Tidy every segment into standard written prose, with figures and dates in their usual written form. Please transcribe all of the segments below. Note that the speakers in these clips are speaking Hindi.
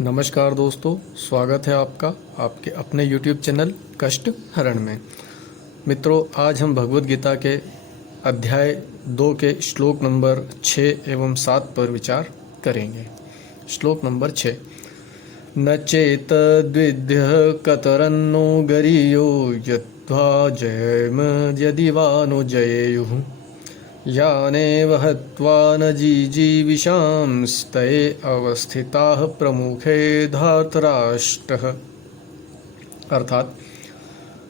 नमस्कार दोस्तों, स्वागत है आपका आपके अपने YouTube चैनल कष्ट हरण में। मित्रों, आज हम भगवत गीता के अध्याय 2 के श्लोक नंबर 6 एवं 7 पर विचार करेंगे। श्लोक नंबर 6। न चेतद्विद्यः कतरन्नो गरीयो यद्वा जयेम यदि वा नो जयेयुः यानेव हत्वा न जीजीविषांस्तये अवस्थिताः प्रमुखे धार्तराष्ट्रः। अर्थात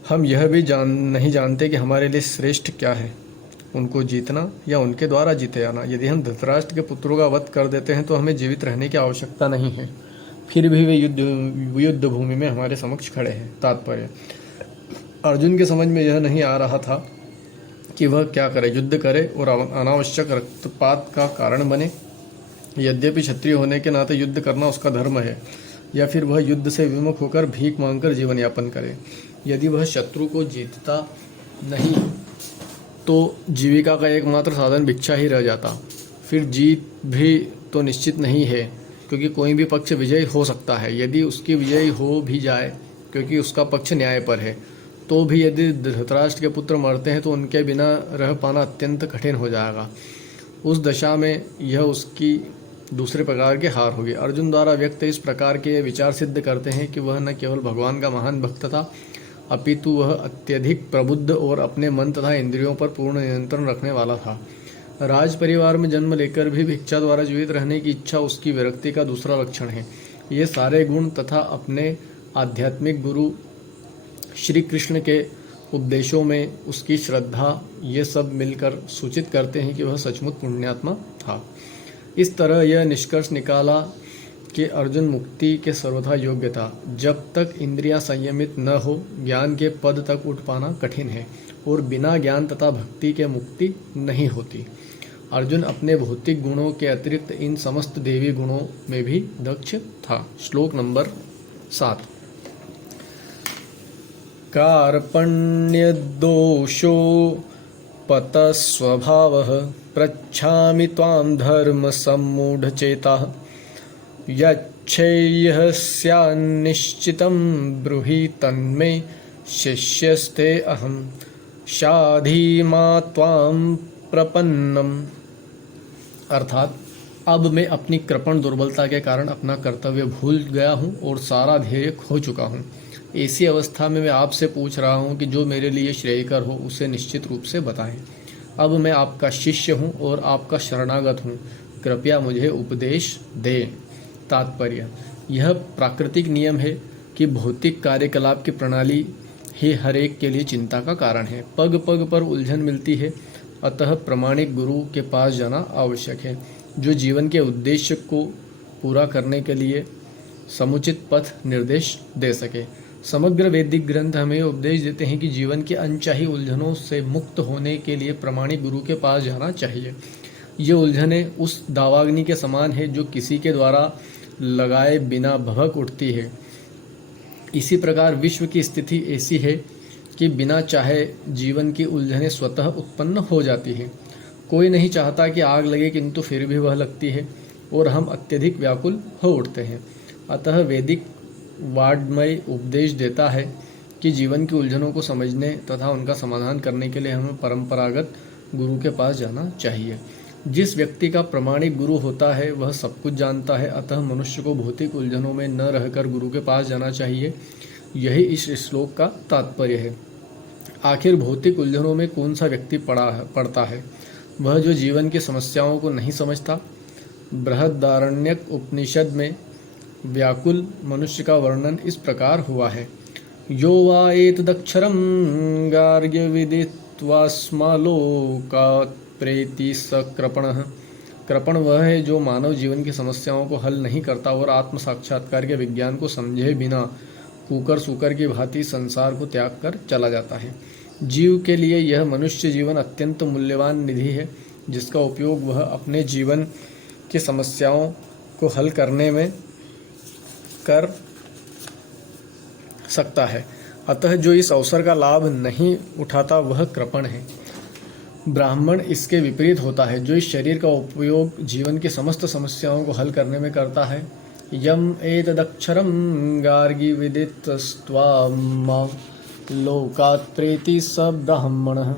हम यह भी नहीं जानते कि हमारे लिए श्रेष्ठ क्या है, उनको जीतना या उनके द्वारा जीते जाना। यदि हम धृतराष्ट्र के पुत्रों का वध कर देते हैं तो हमें जीवित रहने की आवश्यकता नहीं है, फिर भी वे युद्ध भूमि में हमारे समक्ष खड़े हैं। तात्पर्य, अर्जुन के समझ में यह नहीं आ रहा था कि वह क्या करे, युद्ध करे और अनावश्यक रक्तपात का कारण बने। यद्यपि क्षत्रिय होने के नाते युद्ध करना उसका धर्म है, या फिर वह युद्ध से विमुख होकर भीख मांगकर जीवन यापन करे। यदि वह शत्रु को जीतता नहीं तो जीविका का एकमात्र साधन भिक्षा ही रह जाता। फिर जीत भी तो निश्चित नहीं है, क्योंकि कोई भी पक्ष विजयी हो सकता है। यदि उसकी विजयी हो भी जाए, क्योंकि उसका पक्ष न्याय पर है, तो भी यदि धृतराष्ट्र के पुत्र मरते हैं तो उनके बिना रह पाना अत्यंत कठिन हो जाएगा। उस दशा में यह उसकी दूसरे प्रकार की हार होगी। अर्जुन द्वारा व्यक्त इस प्रकार के विचार सिद्ध करते हैं कि वह न केवल भगवान का महान भक्त था, अपितु वह अत्यधिक प्रबुद्ध और अपने मन तथा इंद्रियों पर पूर्ण नियंत्रण रखने वाला था। राज परिवार में जन्म लेकर भी भिक्षा द्वारा जीवित रहने की इच्छा उसकी विरक्ति का दूसरा लक्षण है। ये सारे गुण तथा अपने आध्यात्मिक गुरु श्री कृष्ण के उपदेशों में उसकी श्रद्धा, ये सब मिलकर सूचित करते हैं कि वह सचमुच पुण्यात्मा था। इस तरह यह निष्कर्ष निकाला कि अर्जुन मुक्ति के सर्वथा योग्य था। जब तक इंद्रियां संयमित न हो, ज्ञान के पद तक उठ पाना कठिन है, और बिना ज्ञान तथा भक्ति के मुक्ति नहीं होती। अर्जुन अपने भौतिक गुणों के अतिरिक्त इन समस्त देवी गुणों में भी दक्ष था। श्लोक नंबर 7। कार्पण्यदोषोपतस्वभावः पृच्छामि त्वां धर्मसम्मूढचेताः यच्छेयः स्यान्निश्चितं ब्रूहि तन्मे शिष्यस्ते अहं शाधीमा त्वां प्रपन्नम्। अर्थात, अब मैं अपनी कृपण दुर्बलता के कारण अपना कर्तव्य भूल गया हूँ और सारा ध्येय खो चुका हूँ। ऐसी अवस्था में मैं आपसे पूछ रहा हूँ कि जो मेरे लिए श्रेयकर हो उसे निश्चित रूप से बताएं। अब मैं आपका शिष्य हूँ और आपका शरणागत हूँ, कृपया मुझे उपदेश दें। तात्पर्य, यह प्राकृतिक नियम है कि भौतिक कार्यकलाप की प्रणाली ही हर एक के लिए चिंता का कारण है। पग पग पर उलझन मिलती है, अतः प्रामाणिक गुरु के पास जाना आवश्यक है, जो जीवन के उद्देश्य को पूरा करने के लिए समुचित पथ निर्देश दे सके। समग्र वैदिक ग्रंथ हमें उपदेश देते हैं कि जीवन की अनचाही उलझनों से मुक्त होने के लिए प्रामाणिक गुरु के पास जाना चाहिए। ये उलझनें उस दावाग्नि के समान है जो किसी के द्वारा लगाए बिना भभक उठती है। इसी प्रकार विश्व की स्थिति ऐसी है कि बिना चाहे जीवन की उलझनें स्वतः उत्पन्न हो जाती है। कोई नहीं चाहता कि आग लगे, किंतु फिर भी वह लगती है और हम अत्यधिक व्याकुल हो उठते हैं। अतः वैदिक वाड्मय उपदेश देता है कि जीवन की उलझनों को समझने तथा उनका समाधान करने के लिए हमें परंपरागत गुरु के पास जाना चाहिए। जिस व्यक्ति का प्रामाणिक गुरु होता है वह सब कुछ जानता है, अतः मनुष्य को भौतिक उलझनों में न रहकर गुरु के पास जाना चाहिए। यही इस श्लोक का तात्पर्य है। आखिर भौतिक उलझनों में कौन सा व्यक्ति पड़ता है? वह जो जीवन की समस्याओं को नहीं समझता। बृहदारण्यक उपनिषद में व्याकुल मनुष्य का वर्णन इस प्रकार हुआ है। यो वा एतदक्षरं गार्ग्य विदित्वास्मालोकात् प्रेति स कृपणः। कृपण वह है जो मानव जीवन की समस्याओं को हल नहीं करता और आत्म साक्षात्कार के विज्ञान को समझे बिना कुकर सूकर की भांति संसार को त्याग कर चला जाता है। जीव के लिए यह मनुष्य जीवन अत्यंत मूल्यवान निधि है, जिसका उपयोग वह अपने जीवन की समस्याओं को हल करने में कर सकता है। अतः जो इस अवसर का लाभ नहीं उठाता वह कृपण है। ब्राह्मण इसके विपरीत होता है, जो इस शरीर का उपयोग जीवन की समस्त समस्याओं को हल करने में करता है। यम एतदक्षरं गार्गी विदितस्त्वां लोकात्रेति स ब्राह्मणः।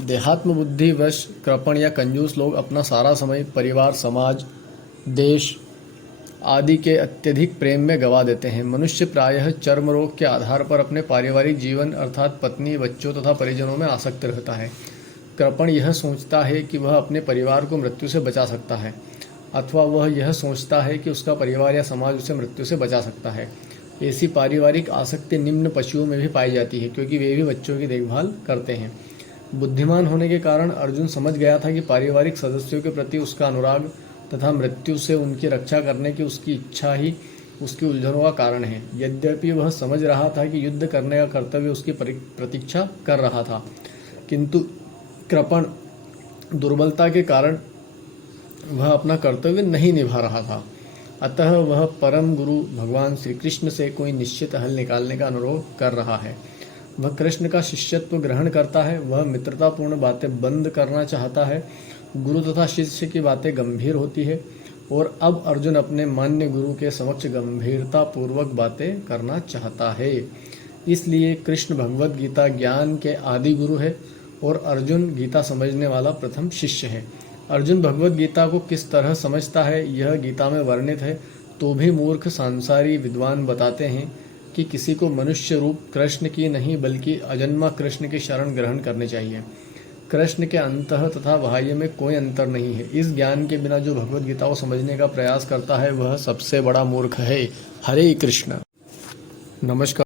देहात्म बुद्धिवश कृपण या कंजूस लोग अपना सारा समय परिवार, समाज, देश आदि के अत्यधिक प्रेम में गवा देते हैं। मनुष्य प्रायः चर्म रोग के आधार पर अपने पारिवारिक जीवन अर्थात पत्नी, बच्चों तथा परिजनों में आसक्त रहता है। कृपण यह सोचता है कि वह अपने परिवार को मृत्यु से बचा सकता है, अथवा वह यह सोचता है कि उसका परिवार या समाज उसे मृत्यु से बचा सकता है। ऐसी पारिवारिक आसक्ति निम्न पशुओं में भी पाई जाती है, क्योंकि वे भी बच्चों की देखभाल करते हैं। बुद्धिमान होने के कारण अर्जुन समझ गया था कि पारिवारिक सदस्यों के प्रति उसका अनुराग तथा मृत्यु से उनकी रक्षा करने की उसकी इच्छा ही उसकी उलझनों का कारण है। यद्यपि वह समझ रहा था कि युद्ध करने का कर्तव्य उसकी प्रतीक्षा कर रहा था, किंतु कृपण दुर्बलता के कारण वह अपना कर्तव्य नहीं निभा रहा था। अतः वह परम गुरु भगवान श्री कृष्ण से कोई निश्चित हल निकालने का अनुरोध कर रहा है। वह कृष्ण का शिष्यत्व ग्रहण करता है। वह मित्रतापूर्ण बातें बंद करना चाहता है। गुरु तथा शिष्य की बातें गंभीर होती है और अब अर्जुन अपने मान्य गुरु के समक्ष गंभीरता पूर्वक बातें करना चाहता है। इसलिए कृष्ण भगवद गीता ज्ञान के आदि गुरु है और अर्जुन गीता समझने वाला प्रथम शिष्य है। अर्जुन भगवद गीता को किस तरह समझता है यह गीता में वर्णित है। तो भी मूर्ख सांसारी विद्वान बताते हैं कि किसी को मनुष्य रूप कृष्ण की नहीं बल्कि अजन्मा कृष्ण की शरण ग्रहण करनी चाहिए। कृष्ण के अंतः तथा बाह्य में कोई अंतर नहीं है। इस ज्ञान के बिना जो भगवद गीता को समझने का प्रयास करता है वह सबसे बड़ा मूर्ख है। हरे कृष्ण। नमस्कार।